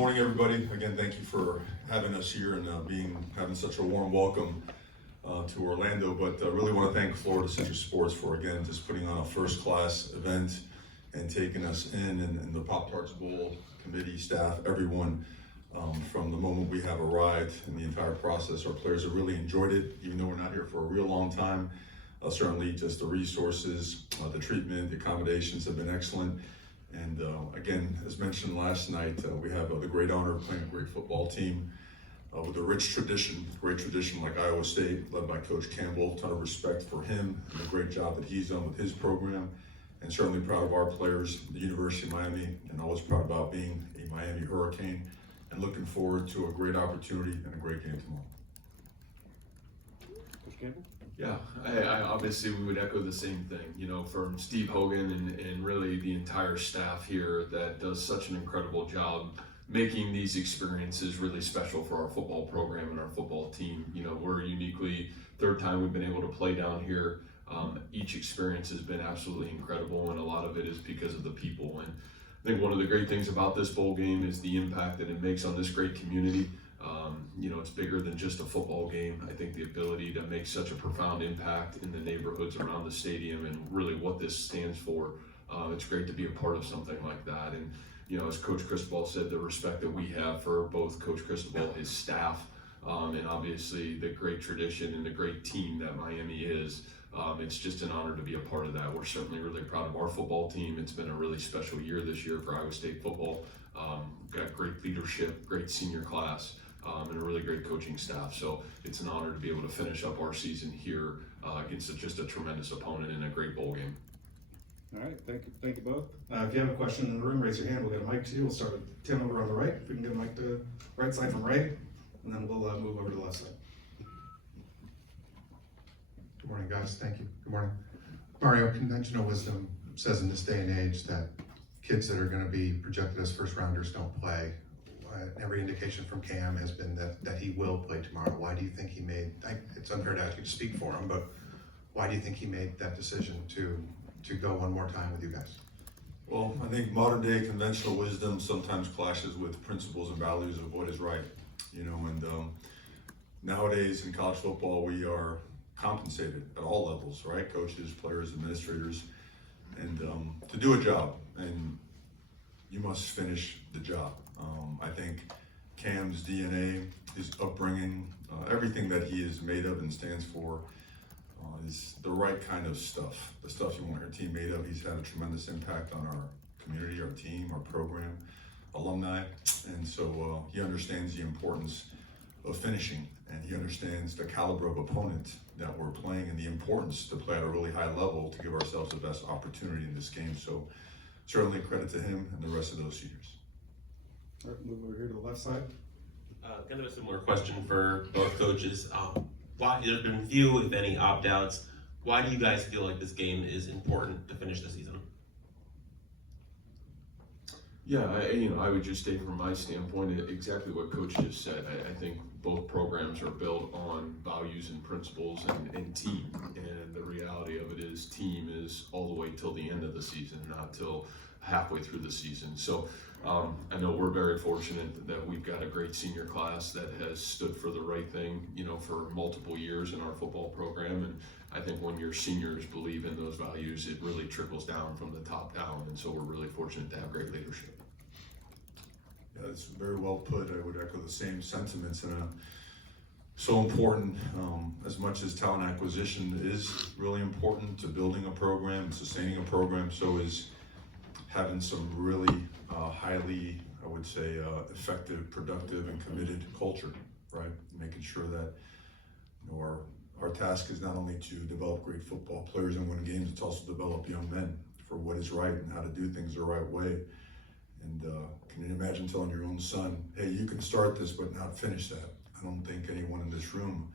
morning, everybody. Again, thank you for having us here and having such a warm welcome to Orlando. But I really want to thank Florida Citrus Sports for, again, just putting on a first-class event and taking us in, and the Pop-Tarts Bowl committee, staff, everyone. From the moment we have arrived and the entire process, our players have really enjoyed it, even though we're not here for a real long time. Certainly just the resources, the treatment, the accommodations have been excellent. And again, as mentioned last night, we have the great honor of playing a great football team with a rich tradition, great tradition like Iowa State, led by Coach Campbell. A ton of respect for him and the great job that he's done with his program. And certainly proud of our players, the University of Miami, and always proud about being a Miami Hurricane. And looking forward to a great opportunity and a great game tomorrow. Coach Campbell? Yeah, I obviously we would echo the same thing, you know, from Steve Hogan and really the entire staff here that does such an incredible job making these experiences really special for our football program and our football team. You know, we're uniquely, third time we've been able to play down here. Each experience has been absolutely incredible, and a lot of it is because of the people. And I think one of the great things about this bowl game is the impact that it makes on this great community. You know, it's bigger than just a football game. I think the ability to make such a profound impact in the neighborhoods around the stadium and really what this stands for, it's great to be a part of something like that. And, you know, as Coach Cristobal said, the respect that we have for both Coach Cristobal, his staff, and obviously the great tradition and the great team that Miami is. It's just an honor to be a part of that. We're certainly really proud of our football team. It's been a really special year this year for Iowa State football. Got great leadership, great senior class, and a really great coaching staff. So it's an honor to be able to finish up our season here against just a tremendous opponent in a great bowl game. All right, thank you both. If you have a question in the room, raise your hand. We'll get a mic to you. We'll start with Tim over on the right. If we can get a mic to right side from Ray, and then we'll move over to the left side. Good morning, guys. Thank you. Good morning. Mario, conventional wisdom says in this day and age that kids that are going to be projected as first rounders don't play. Every indication from Cam has been that he will play tomorrow. Why do you think he made, it's unfair to ask you to speak for him, but why do you think he made that decision to go one more time with you guys? Well, I think modern day conventional wisdom sometimes clashes with principles and values of what is right, you know, and nowadays in college football, we are compensated at all levels, right? Coaches, players, administrators, and to do a job, and you must finish the job. I think Cam's DNA, his upbringing, everything that he is made of and stands for is the right kind of stuff, the stuff you want your team made of. He's had a tremendous impact on our community, our team, our program, alumni, and so he understands the importance of finishing, and he understands the caliber of opponent that we're playing and the importance to play at a really high level to give ourselves the best opportunity in this game. So certainly credit to him and the rest of those seniors. All right, move over here to the left side. Kind of a similar question for both coaches. Why there's been few, if any, opt-outs. Why do you guys feel like this game is important to finish the season? Yeah, I would just state from my standpoint exactly what Coach just said. I think both programs are built on values and principles and team. And the reality of it is team is all the way till the end of the season, not till halfway through the season. So I know we're very fortunate that we've got a great senior class that has stood for the right thing, you know, for multiple years in our football program. And I think when your seniors believe in those values, it really trickles down from the top down. And so we're really fortunate to have great leadership. Yeah, that's very well put. I would echo the same sentiments, and so important. As much as talent acquisition is really important to building a program and sustaining a program, so is having some really highly, I would say, effective, productive, and committed culture, right? Making sure that, you know, our task is not only to develop great football players and win games, it's also develop young men for what is right and how to do things the right way. And can you imagine telling your own son, hey, you can start this but not finish that? I don't think anyone in this room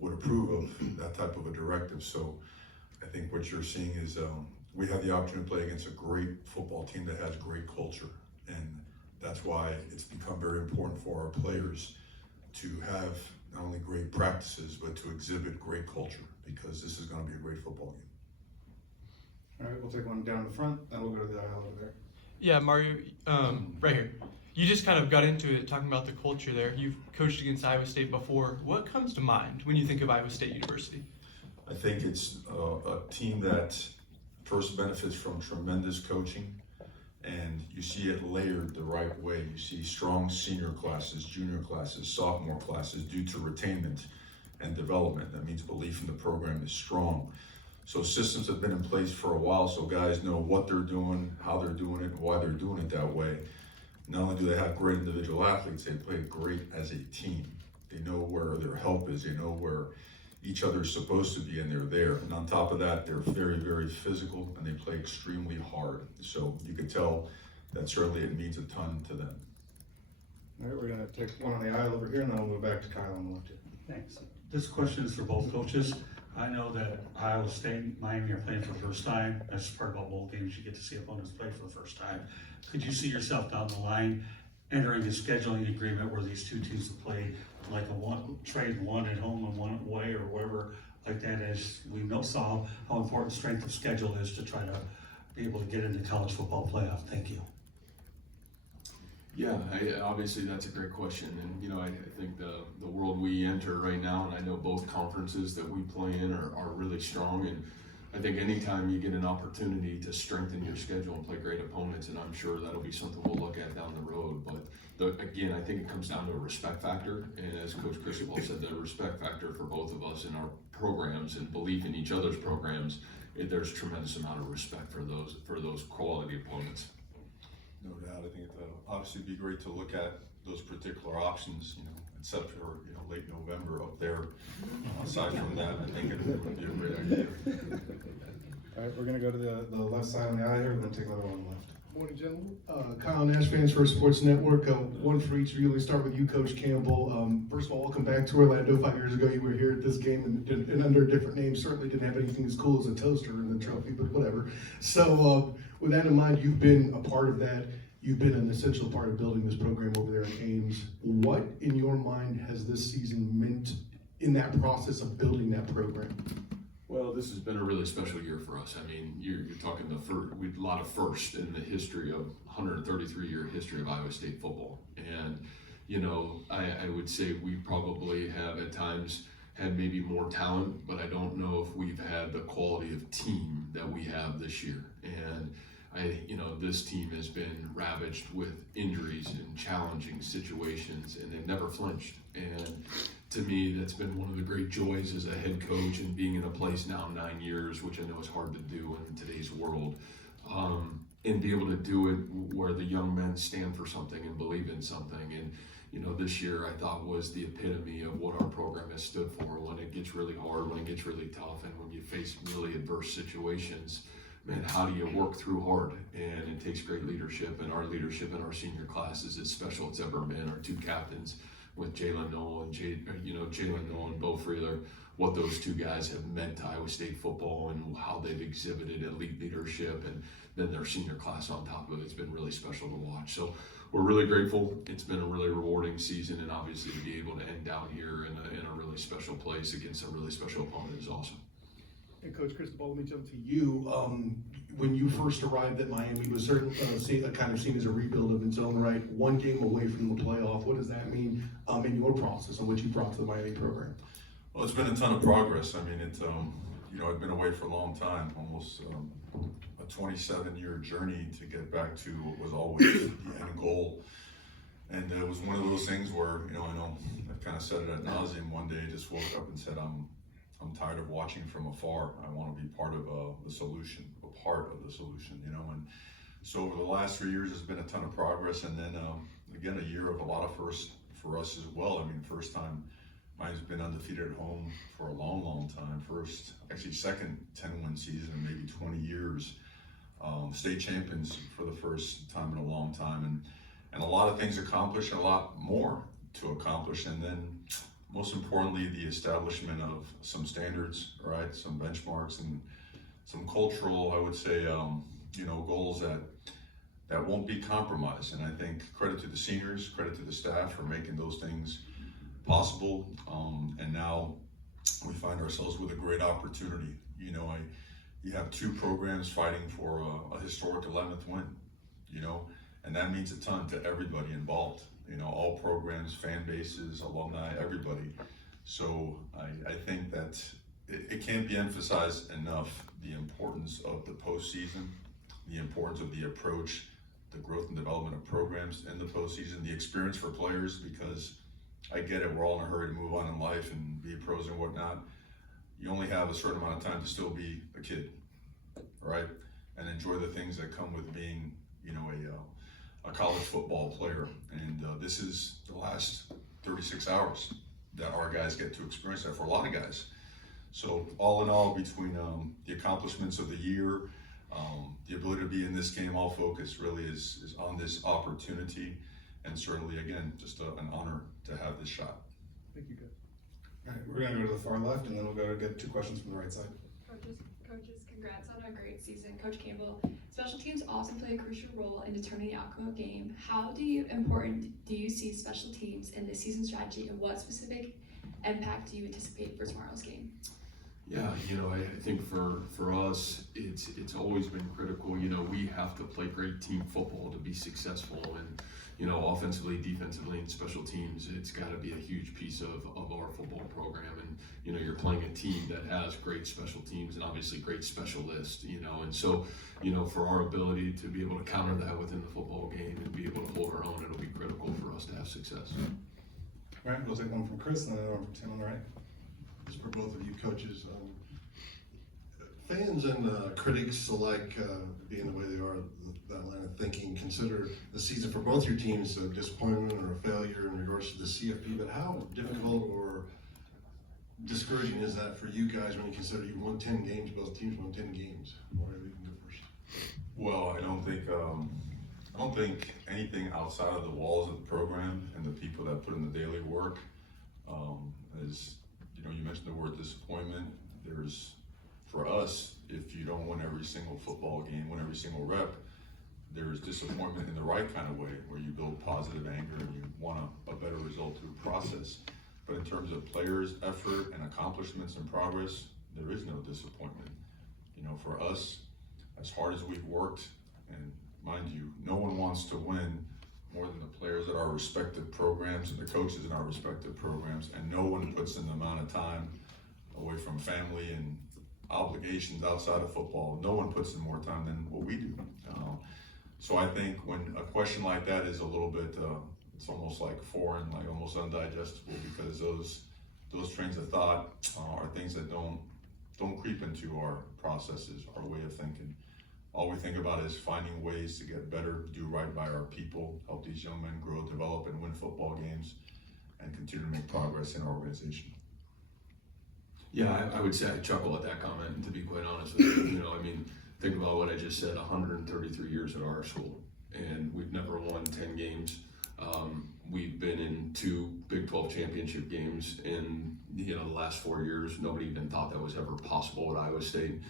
would approve of that type of a directive. So I think what you're seeing is we have the opportunity to play against a great football team that has great culture. And that's why it's become very important for our players to have not only great practices, but to exhibit great culture, because this is going to be a great football game. All right, we'll take one down the front, then we'll go to the aisle over there. Yeah, Mario, right here. You just kind of got into it talking about the culture there. You've coached against Iowa State before. What comes to mind when you think of Iowa State University? I think it's a team that first benefits from tremendous coaching, and you see it layered the right way. You see strong senior classes, junior classes, sophomore classes due to retainment and development. That means belief in the program is strong. So systems have been in place for a while, so guys know what they're doing, how they're doing it, and why they're doing it that way. Not only do they have great individual athletes, they play great as a team. They know where their help is, they know where each other is supposed to be, and they're there. And on top of that, they're very, very physical, and they play extremely hard. So you could tell that certainly it means a ton to them. All right, we're gonna take one on the aisle over here, and then we'll move back to Kyle on the left. Thanks. This question is for both coaches. I know that Iowa State and Miami are playing for the first time. That's part about bowl games. You get to see opponents play for the first time. Could you see yourself down the line entering a scheduling agreement where these two teams will play like trade one at home and one away or wherever like that, as we saw how important strength of schedule is to try to be able to get into college football playoff? Thank you. Yeah, obviously that's a great question, and I think the world we enter right now, and I know both conferences that we play in are really strong, and I think anytime you get an opportunity to strengthen your schedule and play great opponents, and I'm sure that'll be something we'll look at down the road. But again, I think it comes down to a respect factor, and as Coach Cristobal said, the respect factor for both of us in our programs and belief in each other's programs. There's a tremendous amount of respect for those quality opponents. No doubt. I think it'd obviously be great to look at those particular options, except for late November up there. Aside from that, I think it would be a great idea. All right, we're gonna go to the left side of the aisle here, and then take another one on the left. Morning, gentlemen. Kyle Nash, Fans First Sports Network. One for each of you. Let's start with you, Coach Campbell. First of all, welcome back to Orlando. 5 years ago, you were here at this game and under a different name. Certainly didn't have anything as cool as a toaster in the trophy, but whatever. So, with that in mind, you've been a part of that. You've been an essential part of building this program over there at Ames. What, in your mind, has this season meant in that process of building that program? Well, this has been a really special year for us. I mean, you're talking a lot of firsts in the history of 133-year history of Iowa State football. And, I would say we probably have at times had maybe more talent, but I don't know if we've had the quality of team that we have this year. And this team has been ravaged with injuries and challenging situations, and they've never flinched. And to me, that's been one of the great joys as a head coach and being in a place now 9 years, which I know is hard to do in today's world, and be able to do it where the young men stand for something and believe in something. And this year I thought was the epitome of what our program has stood for. When it gets really hard, when it gets really tough, and when you face really adverse situations, man, how do you work through hard? And it takes great leadership, and our leadership in our senior class is as special as it's ever been. Our two captains with Jalen Noel and Jalen Noel and Bo Freeler, what those two guys have meant to Iowa State football and how they've exhibited elite leadership, and then their senior class on top of it. It's been really special to watch. So we're really grateful. It's been a really rewarding season, and obviously to be able to end down here in a really special place against a really special opponent is awesome. And Coach Cristobal, let me jump to you. When you first arrived at Miami, it was certainly kind of seen as a rebuild of its own right, one game away from the playoff. What does that mean in your process and what you brought to the Miami program? Well, it's been a ton of progress. I mean, I've been away for a long time, almost a 27-year journey to get back to what was always the end goal. And it was one of those things where, I know I've kind of said it ad nauseum. One day I just woke up and said, I'm tired of watching from afar. I want to be part of the solution, and so over the last 3 years, there's been a ton of progress, and then again, a year of a lot of firsts for us as well. I mean, first time Miami's been undefeated at home for a long, long time. Second 10-win season in maybe 20 years. State champions for the first time in a long time, and a lot of things accomplished, and a lot more to accomplish, and then most importantly, the establishment of some standards, right? Some benchmarks and some cultural, I would say, goals that won't be compromised. And I think credit to the seniors, credit to the staff for making those things possible. And now we find ourselves with a great opportunity. You have two programs fighting for a historic 11th win, And that means a ton to everybody involved, all programs, fan bases, alumni, everybody. So I think that it can't be emphasized enough, the importance of the postseason, the importance of the approach, the growth and development of programs in the postseason, the experience for players, because I get it, we're all in a hurry to move on in life and be pros and whatnot. You only have a certain amount of time to still be a kid, right? And enjoy the things that come with being, a college football player. And this is the last 36 hours that our guys get to experience that for a lot of guys. So all in all, between the accomplishments of the year, the ability to be in this game, all focus really is on this opportunity, and certainly, again, just an honor to have this shot. Thank you, guys. All right, we're gonna go to the far left, and then we'll go to get 2 questions from the right side. Coaches, congrats on a great season. Coach Campbell, special teams often play a crucial role in determining the outcome of a game. How important do you see special teams in this season's strategy, and what specific impact do you anticipate for tomorrow's game? Yeah, I think for us, it's always been critical. We have to play great team football to be successful, and offensively, defensively, and special teams, it's got to be a huge piece of our football program. And you're playing a team that has great special teams and obviously great specialists. And so for our ability to be able to counter that within the football game and be able to hold our own, it'll be critical for us to have success. All right, we'll take one from Chris, and then one from Tim on the right. This is for both of you coaches. Fans and critics alike, being the way they are, that line of thinking, consider the season for both your teams a disappointment or a failure in regards to the CFP, but how difficult or discouraging is that for you guys when you consider you won 10 games, both teams won 10 games? Whatever, you can go first. Well, I don't think anything outside of the walls of the program and the people that put in the daily work is, you mentioned the word disappointment. There's, for us, if you don't win every single football game, win every single rep, there's disappointment in the right kind of way, where you build positive anger and you want a better result through process. But in terms of players' effort and accomplishments and progress, there is no disappointment. For us, as hard as we've worked, and mind you, no one wants to win more than the players at our respective programs and the coaches in our respective programs, and no one puts in the amount of time away from family and obligations outside of football. No one puts in more time than what we do. So I think when a question like that is a little bit, it's almost like foreign, like almost undigestible, because those trains of thought are things that don't creep into our processes, our way of thinking. All we think about is finding ways to get better, do right by our people, help these young men grow, develop, and win football games, and continue to make progress in our organization. Yeah, I would say I chuckle at that comment, and to be quite honest with you, think about what I just said, 133 years at our school, and we've never won 10 games. We've been in 2 Big 12 championship games in the last 4 years. Nobody even thought that was ever possible at Iowa State.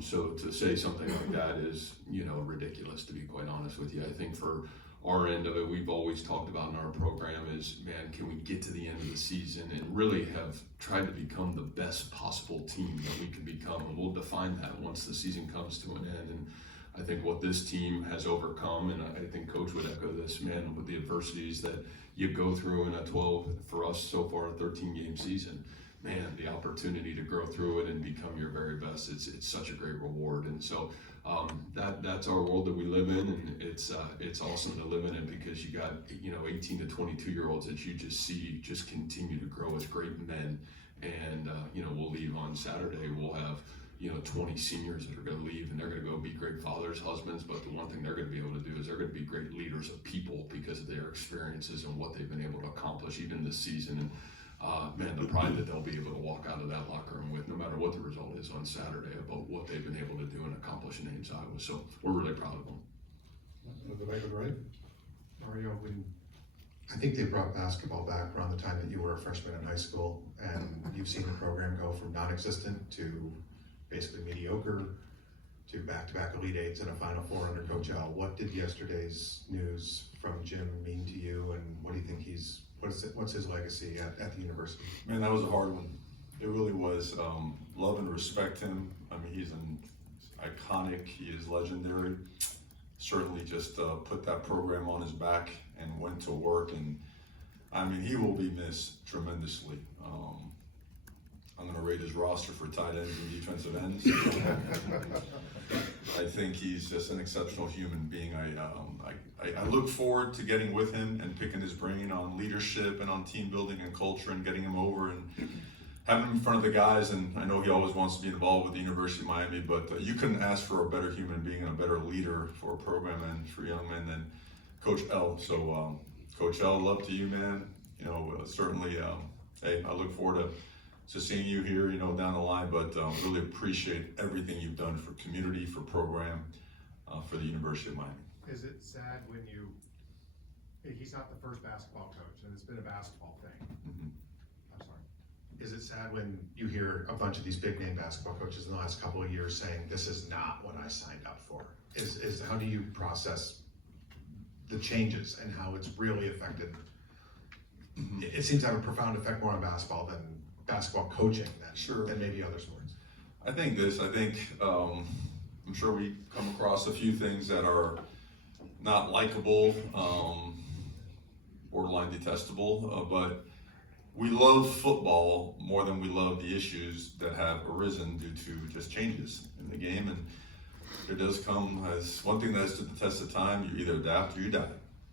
So to say something like that is, ridiculous, to be quite honest with you. I think for our end of it, we've always talked about in our program is, man, can we get to the end of the season and really have tried to become the best possible team that we can become, and we'll define that once the season comes to an end. And I think what this team has overcome, and I think Coach would echo this, man, with the adversities that you go through in a 12, for us so far, a 13-game season, man, the opportunity to grow through it and become your very best, it's such a great reward. And so that's our world that we live in, and it's awesome to live in it, because you got 18 to 22-year-olds that you just see just continue to grow as great men. And we'll leave on Saturday, we'll have 20 seniors that are going to leave, and they're going to go be great fathers, husbands, but the one thing they're going to be able to do is they're going to be great leaders of people because of their experiences and what they've been able to accomplish even this season. And man, the pride that they'll be able to walk out of that locker room with, no matter what the result is on Saturday, about what they've been able to do and accomplish in Ames, Iowa. So we're really proud of them. We'll go back to the right. Mario, I think they brought basketball back around the time that you were a freshman in high school, and you've seen the program go from non-existent to basically mediocre to back-to-back Elite Eights and a Final Four under Coach Al. What did yesterday's news from Jim mean to you, and what do you think what's his legacy at the university? Man, that was a hard one. It really was. Love and respect him. He's an iconic, he is legendary. certainly just put that program on his back and went to work. And I mean, he will be missed tremendously. I'm going to rate his roster for tight ends and defensive ends. I think he's just an exceptional human being. I look forward to getting with him and picking his brain on leadership and on team building and culture and getting him over and having him in front of the guys. And I know he always wants to be involved with the University of Miami, but you couldn't ask for a better human being and a better leader for a program and for young men than Coach L. So Coach L, love to you, man. You know, certainly, hey, I look forward to seeing you here, you know, down the line, but really appreciate everything you've done for community, for program, for the University of Miami. Is it sad when he's not the first basketball coach, and it's been a basketball thing. Mm-hmm. I'm sorry. Is it sad when you hear a bunch of these big name basketball coaches in the last couple of years saying, this is not what I signed up for? How do you process the changes and how it's really affected? Mm-hmm. It seems to have a profound effect more on basketball than basketball coaching than maybe other sports. I think I'm sure we come across a few things that are not likable, borderline detestable, but we love football more than we love the issues that have arisen due to just changes in the game. And there does come as one thing that is to the test of time, you either adapt or you die,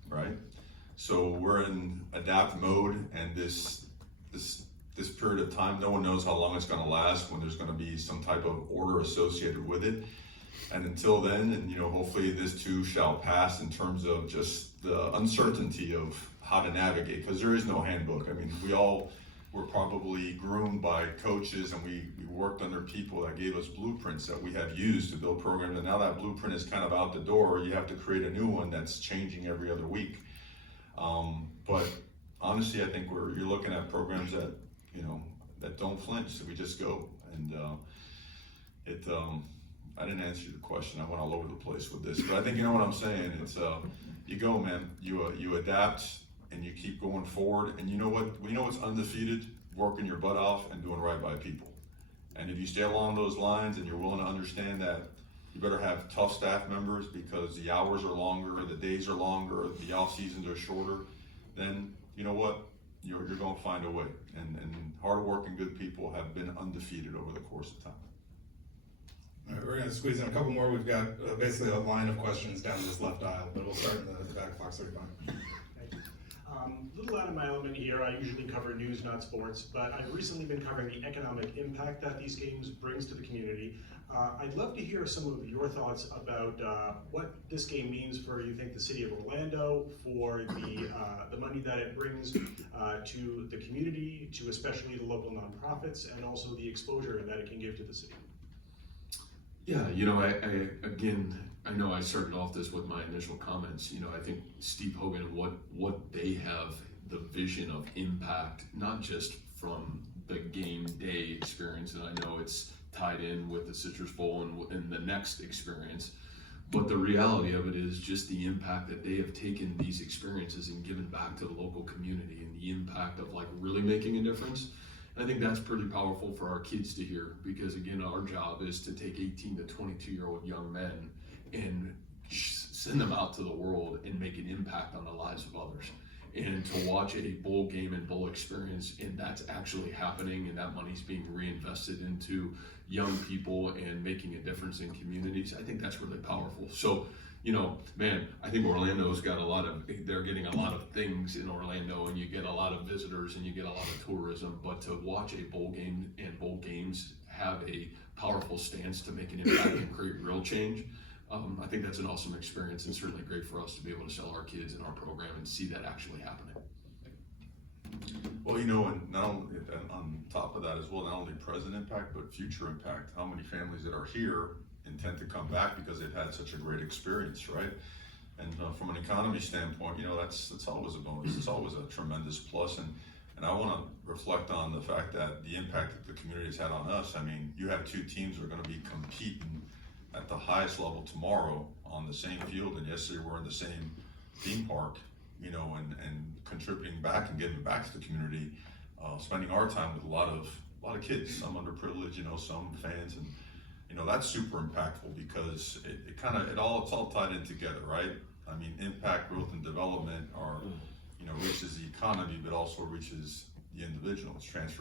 right? So we're in adapt mode, and this period of time, no one knows how long it's going to last, when there's going to be some type of order associated with it. And until then, and you know, hopefully this too shall pass in terms of just the uncertainty of how to navigate, because there is no handbook. I mean, we all were probably groomed by coaches, and we worked under people that gave us blueprints that we have used to build programs, and now that blueprint is kind of out the door. You have to create a new one that's changing every other week. But honestly, I think you're looking at programs that, you know, that don't flinch, so we just go. And I didn't answer your question. I went all over the place with this, but I think you know what I'm saying. It's you go, man. You adapt and you keep going forward. And you know what? We know what's undefeated: working your butt off and doing right by people. And if you stay along those lines and you're willing to understand that, you better have tough staff members because the hours are longer, the days are longer, the off seasons are shorter. Then you know what? You're going to find a way. And hard-working, good people have been undefeated over the course of time. All right, we're going to squeeze in a couple more. We've got basically a line of questions down this left aisle, but we'll start in the back, Fox 35. Little out of my element here, I usually cover news, not sports, but I've recently been covering the economic impact that these games brings to the community. I'd love to hear some of your thoughts about what this game means for, you think, the city of Orlando, for the money that it brings to the community, to especially the local nonprofits, and also the exposure that it can give to the city. Yeah, you know, I know I started off this with my initial comments. You know, I think Steve Hogan, what they have, the vision of impact, not just from the game day experience, and I know it's tied in with the Citrus Bowl and the next experience, but the reality of it is just the impact that they have taken these experiences and given back to the local community, and the impact of like really making a difference. I think that's pretty powerful for our kids to hear, because again, our job is to take 18 to 22-year-old young men and send them out to the world and make an impact on the lives of others. And to watch a bowl game and bowl experience, and that's actually happening, and that money's being reinvested into young people and making a difference in communities, I think that's really powerful. So, you know, man, I think Orlando's got they're getting a lot of things in Orlando, and you get a lot of visitors and you get a lot of tourism, but to watch a bowl game and bowl games have a powerful stance to make an impact and create real change, I think that's an awesome experience, and certainly great for us to be able to sell our kids in our program and see that actually happening. Well, you know, and not only on top of that as well, not only present impact, but future impact. How many families that are here intend to come back because they've had such a great experience, right? And from an economy standpoint, you know, that's always a bonus. It's always a tremendous plus. And I want to reflect on the fact that the impact that the community has had on us. I mean, you have two teams that are going to be competing at the highest level tomorrow on the same field, and yesterday we're in the same theme park, you know, and contributing back and giving back to the community, spending our time with a lot of kids, some underprivileged, you know, some fans, you know, that's super impactful because it's all tied in together, right? I mean, impact, growth, and development are, you know, reaches the economy, but also reaches the individuals, transformation.